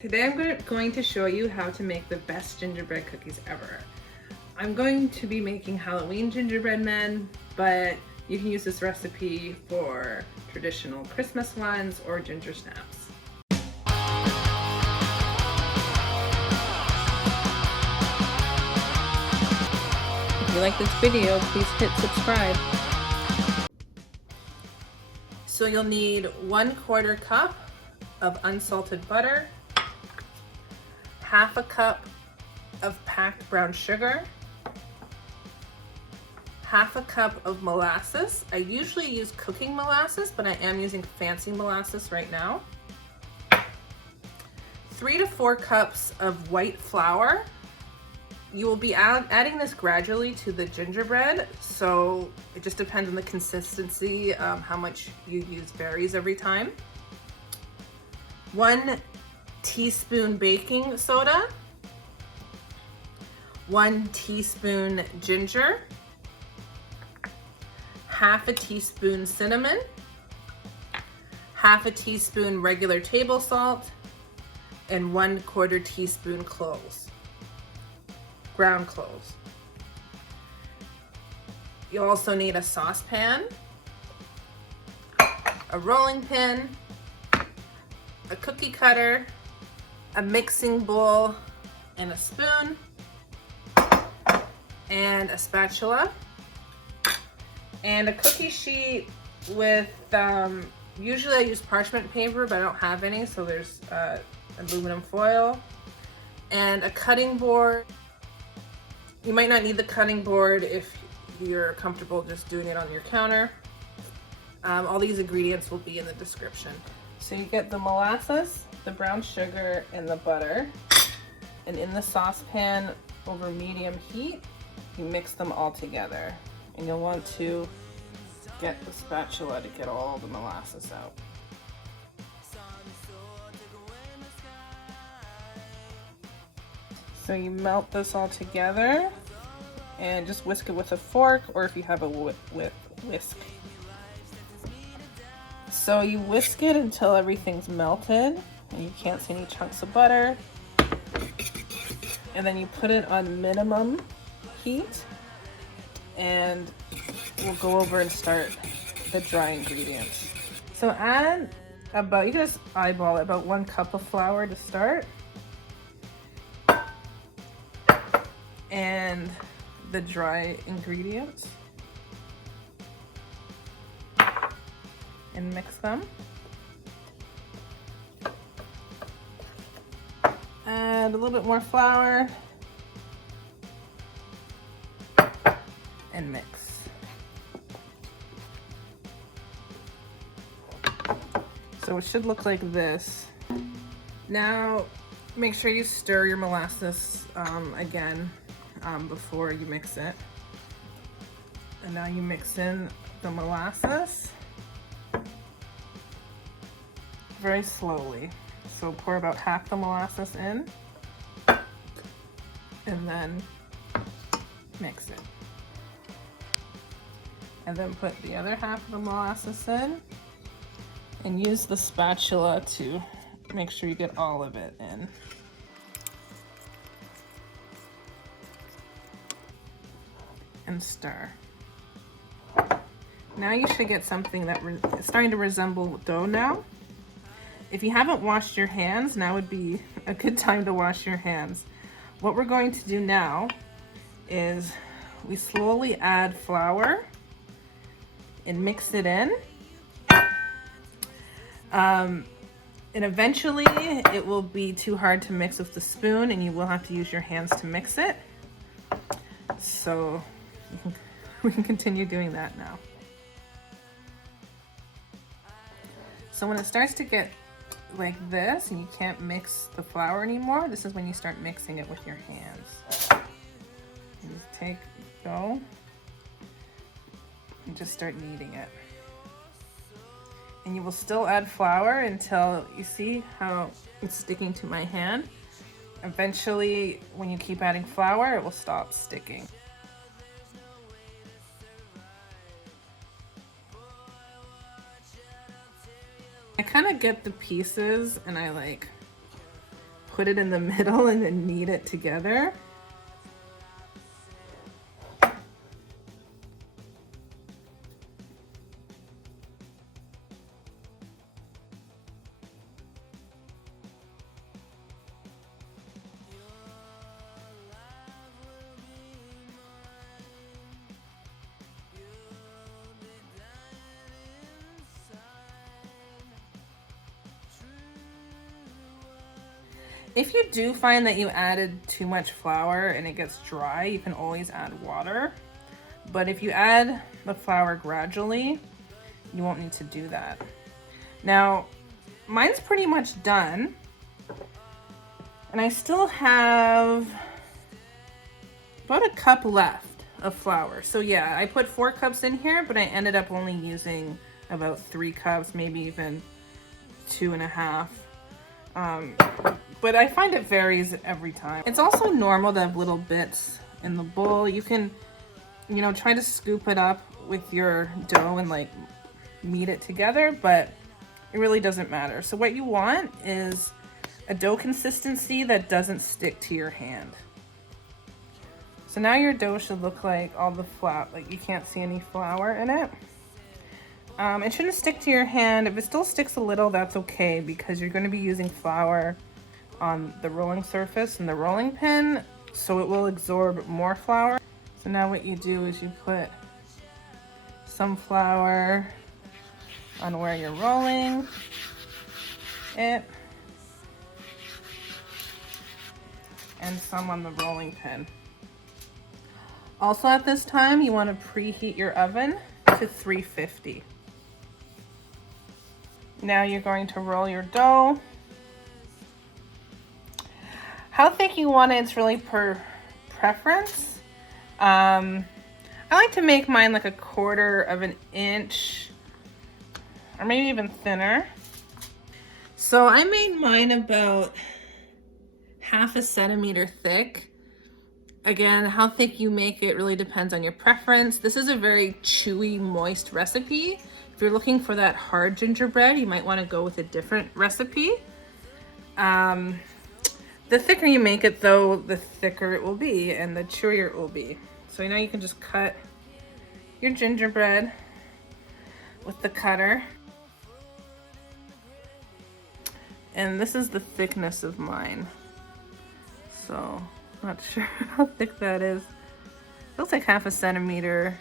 Today I'm going to show you how to make the best gingerbread cookies ever. I'm going to be making Halloween gingerbread men, but you can use this recipe for traditional Christmas ones or ginger snaps. If you like this video, please hit subscribe. So you'll need 1/4 cup of unsalted butter, half a cup of packed brown sugar, half a cup of molasses. I usually use cooking molasses, but I am using fancy molasses right now. 3 to 4 cups of white flour. You will be adding this gradually to the gingerbread, so it just depends on the consistency. How much you use varies every time. 1 teaspoon baking soda, 1 teaspoon ginger, half a teaspoon cinnamon, half a teaspoon regular table salt, and 1/4 teaspoon cloves, ground cloves. You'll also need a saucepan, a rolling pin, a cookie cutter, a mixing bowl, and a spoon, and a spatula, and a cookie sheet with, usually I use parchment paper, but I don't have any, so there's aluminum foil, and a cutting board. You might not need the cutting board if you're comfortable just doing it on your counter. All these ingredients will be in the description. So you get the molasses, the brown sugar, and the butter, and in the saucepan over medium heat, you mix them all together. And you'll want to get the spatula to get all the molasses out. So you melt this all together and just whisk it with a fork, or if you have a whisk. So you whisk it until everything's melted and you can't see any chunks of butter. And then you put it on minimum heat, and we'll go over and start the dry ingredients. So add about, you can just eyeball it, about 1 cup of flour to start. And the dry ingredients. And mix them. Add a little bit more flour. And mix. So it should look like this. Now make sure you stir your molasses again before you mix it. And now you mix in the molasses very slowly. So pour about half the molasses in and then mix it. And then put the other half of the molasses in and use the spatula to make sure you get all of it in. And stir. Now you should get something that is starting to resemble dough now. If you haven't washed your hands, now would be a good time to wash your hands. What we're going to do now is we slowly add flour and mix it in. And eventually it will be too hard to mix with the spoon and you will have to use your hands to mix it. So we can continue doing that now. So when it starts to get like this and you can't mix the flour anymore, this is when you start mixing it with your hands. You just take dough and just start kneading it. And you will still add flour until you see how it's sticking to my hand. Eventually, when you keep adding flour, it will stop sticking. I kind of get the pieces and I like put it in the middle and then knead it together. If you do find that you added too much flour and it gets dry, you can always add water. But if you add the flour gradually, you won't need to do that. Now, mine's pretty much done. And I still have about a cup left of flour. So yeah, I put 4 cups in here, but I ended up only using about 3 cups, maybe even 2.5. But I find it varies every time. It's also normal to have little bits in the bowl. You can, you know, try to scoop it up with your dough and like knead it together, but it really doesn't matter. So what you want is a dough consistency that doesn't stick to your hand. So now your dough should look like all the flour, like you can't see any flour in it. It shouldn't stick to your hand. If it still sticks a little, that's okay, because you're going to be using flour on the rolling surface and the rolling pin, so it will absorb more flour. So now what you do is you put some flour on where you're rolling it, and some on the rolling pin. Also at this time, you want to preheat your oven to 350. Now you're going to roll your dough. How thick you want it's really per preference. I like to make mine like 1/4 of an inch, or maybe even thinner. So I made mine about 1/2 centimeter thick. Again, how thick you make it really depends on your preference. This is a very chewy, moist recipe. If you're looking for that hard gingerbread, you might want to go with a different recipe. The thicker you make it though, the thicker it will be and the chewier it will be. So now you can just cut your gingerbread with the cutter. And this is the thickness of mine. So, not sure how thick that is. It looks like 1/2 centimeter,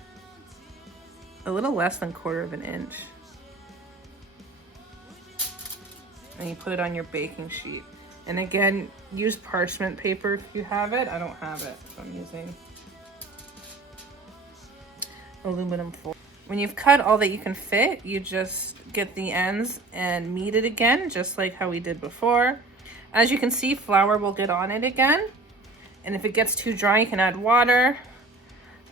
a little less than 1/4 of an inch. And you put it on your baking sheet. And again, use parchment paper if you have it. I don't have it, so I'm using aluminum foil. When you've cut all that you can fit, you just get the ends and knead it again, just like how we did before. As you can see, flour will get on it again. And if it gets too dry, you can add water.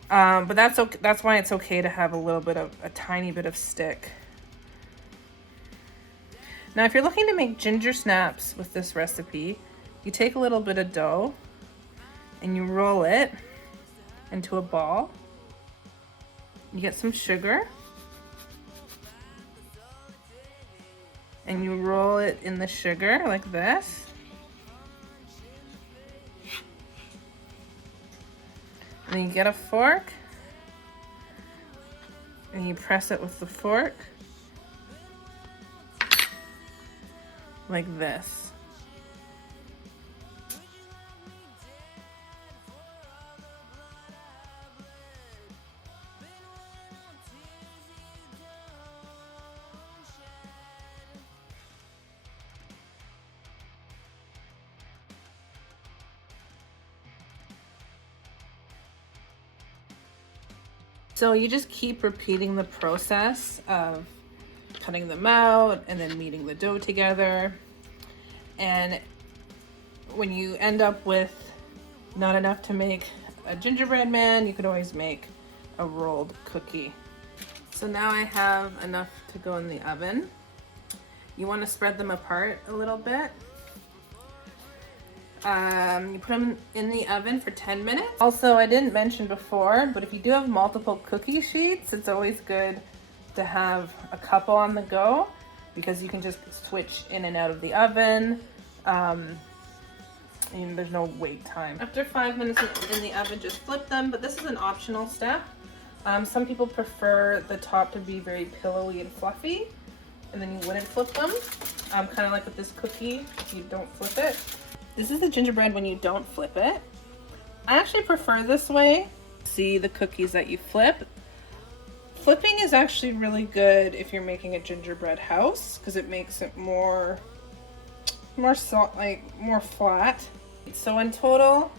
But that's okay. That's why it's okay to have a little bit of a tiny bit of stick. Now, if you're looking to make ginger snaps with this recipe, you take a little bit of dough and you roll it into a ball. You get some sugar and you roll it in the sugar like this. And you get a fork and you press it with the fork like this. So you just keep repeating the process of cutting them out and then kneading the dough together. And when you end up with not enough to make a gingerbread man, you could always make a rolled cookie. So now I have enough to go in the oven. You want to spread them apart a little bit. You put them in the oven for 10 minutes. Also, I didn't mention before, but if you do have multiple cookie sheets, it's always good to have a couple on the go, because you can just switch in and out of the oven. and there's no wait time. After 5 minutes in the oven, just flip them, but this is an optional step. Some people prefer the top to be very pillowy and fluffy, and then you wouldn't flip them. Kind of like with this cookie, you don't flip it. This is the gingerbread when you don't flip it. I actually prefer this way. See the cookies that you flip. Flipping is actually really good if you're making a gingerbread house because it makes it more flat. So in total,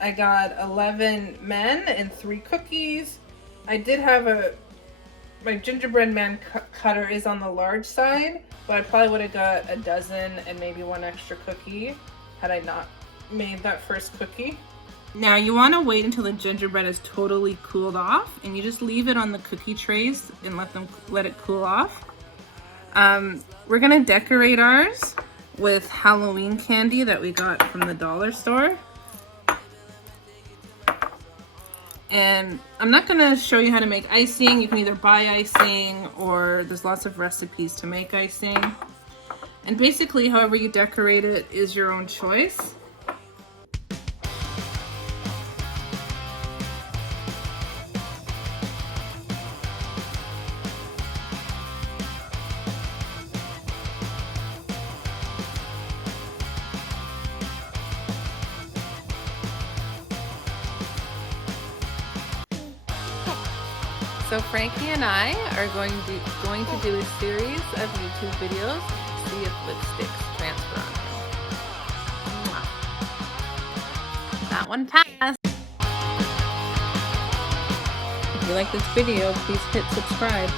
I got 11 men and 3 cookies. I did have my gingerbread man cutter is on the large side, but I probably would have got a dozen and maybe 1 extra cookie had I not made that first cookie. Now you want to wait until the gingerbread is totally cooled off, and you just leave it on the cookie trays and let it cool off. We're gonna decorate ours with Halloween candy that we got from the dollar store. And I'm not gonna show you how to make icing. You can either buy icing or there's lots of recipes to make icing. And basically, however you decorate it is your own choice. So Frankie and I are going to do a series of YouTube videos to see if lipsticks transfer on him. That one passed. If you like this video, please hit subscribe.